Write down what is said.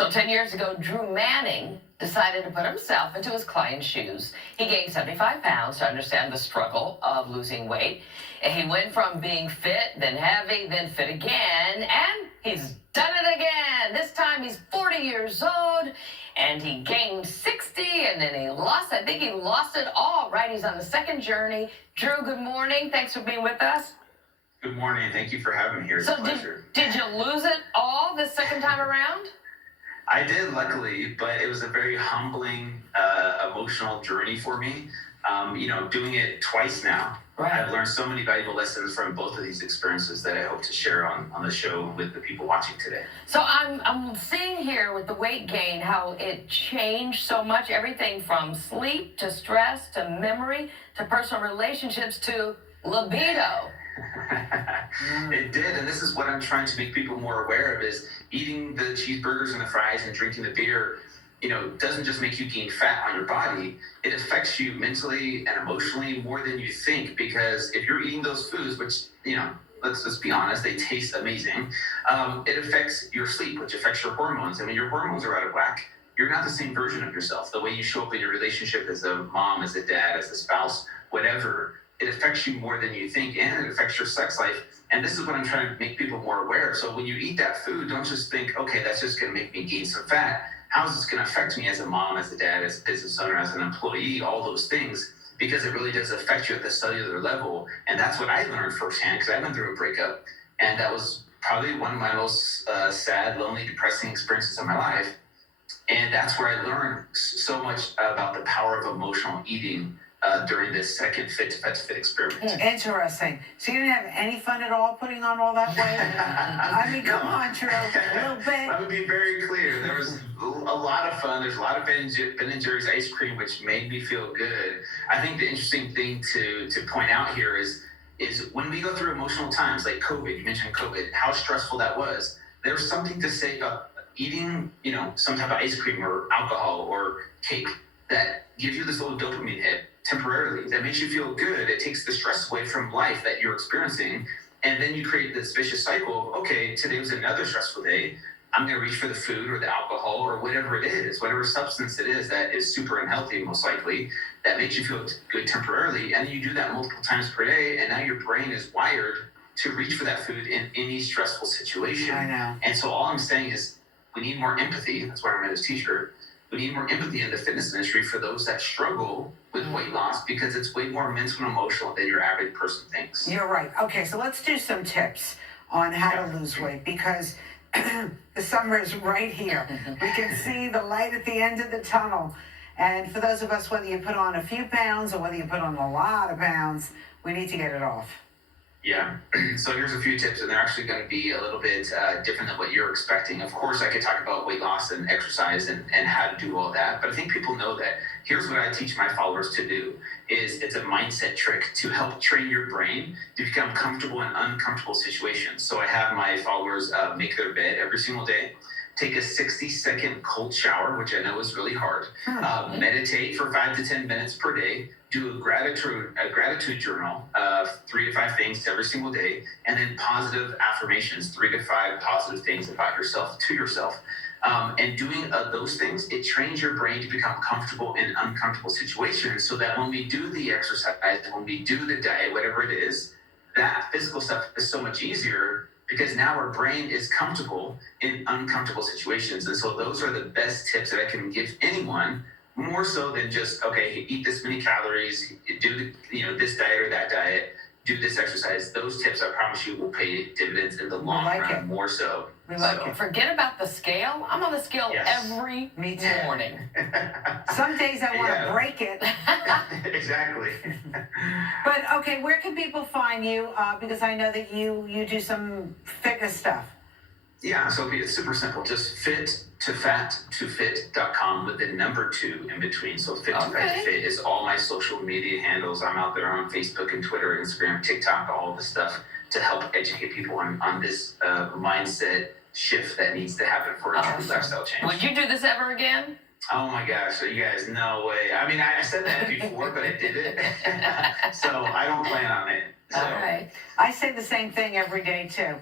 So 10 years ago, Drew Manning decided to put himself into his client's shoes. He gained 75 pounds to understand the struggle of losing weight. And he went from being fit, then heavy, then fit again, and he's done it again. This time he's 40 years old, and he gained 60, and then he lost, I think he lost it all, right? He's on the second journey. Drew, good morning. Thanks for being with us. Good morning. Thank you for having me here. It's a pleasure. Did you lose it all the second time around? I did, luckily, but it was a very humbling, emotional journey for me. Doing it twice now. Right. I've learned so many valuable lessons from both of these experiences that I hope to share on the show with the people watching today. So I'm seeing here with the weight gain how it changed so much, everything from sleep to stress to memory to personal relationships to libido. It did, and this is what I'm trying to make people more aware of, is eating the cheeseburgers and the fries and drinking the beer, doesn't just make you gain fat on your body. It affects you mentally and emotionally more than you think, because if you're eating those foods, which, let's just be honest, they taste amazing, it affects your sleep, which affects your hormones. I mean, your hormones are out of whack. You're not the same version of yourself. The way you show up in your relationship as a mom, as a dad, as a spouse, whatever, it affects you more than you think, and it affects your sex life. And this is what I'm trying to make people more aware of. So when you eat that food, don't just think, okay, that's just going to make me gain some fat. How is this going to affect me as a mom, as a dad, as a business owner, as an employee, all those things? Because it really does affect you at the cellular level. And that's what I learned firsthand, because I went through a breakup. And that was probably one of my most sad, lonely, depressing experiences of my life. And that's where I learned so much about the power of emotional eating during this second Fit2Fat2Fit experiment. Interesting. So you didn't have any fun at all putting on all that weight? I mean, come on, Drew, a little bit. Let me be very clear. There was a lot of fun. There's a lot of Ben and Jerry's ice cream, which made me feel good. I think the interesting thing to point out here is when we go through emotional times like COVID, you mentioned COVID, how stressful that was. There's something to say about eating, some type of ice cream or alcohol or cake that gives you this little dopamine hit temporarily, that makes you feel good. It takes the stress away from life that you're experiencing. And then you create this vicious cycle of, okay, today was another stressful day. I'm going to reach for the food or the alcohol or whatever it is, whatever substance it is that is super unhealthy, most likely, that makes you feel good temporarily. And you do that multiple times per day. And now your brain is wired to reach for that food in any stressful situation. I know. And so all I'm saying is we need more empathy. That's why I made this t-shirt. We need more empathy in the fitness industry for those that struggle with weight loss, because it's way more mental and emotional than your average person thinks. You're right. Okay, so let's do some tips on how to lose weight, because the summer is right here. We can see the light at the end of the tunnel. And for those of us, whether you put on a few pounds or whether you put on a lot of pounds, we need to get it off. Yeah. So here's a few tips, and they're actually going to be a little bit different than what you're expecting. Of course, I could talk about weight loss and exercise and how to do all that, but I think people know that. Here's what I teach my followers to do, is it's a mindset trick to help train your brain to become comfortable in uncomfortable situations. So I have my followers make their bed every single day, take a 60-second cold shower, which I know is really hard, meditate for 5 to 10 minutes per day, do a gratitude journal of 3 to 5 things every single day, and then positive affirmations, 3 to 5 positive things about yourself to yourself. And doing those things, it trains your brain to become comfortable in uncomfortable situations, so that when we do the exercise, when we do the diet, whatever it is, that physical stuff is so much easier, because now our brain is comfortable in uncomfortable situations. And so those are the best tips that I can give anyone, more so than just, okay, eat this many calories, do this diet or that diet, do this exercise. Those tips, I promise you, will pay dividends in the long run, more so. We like it. Forget about the scale. I'm on the scale every Me too. morning. Some days I want to break it. Exactly. But okay, where can people find you? Because I know that you do some fitness stuff. Yeah, so it's super simple. Just Fit2Fat2Fit.com with the number 2 in between. So Fit2Fat2Fit is all my social media handles. I'm out there on Facebook and Twitter, Instagram, TikTok, all the stuff to help educate people on this mindset shift that needs to happen for a true lifestyle change. Would you do this ever again? Oh my gosh, so you guys, no way. I mean, I said that before, but I did it. So I don't plan on it. So. All right. I say the same thing every day too.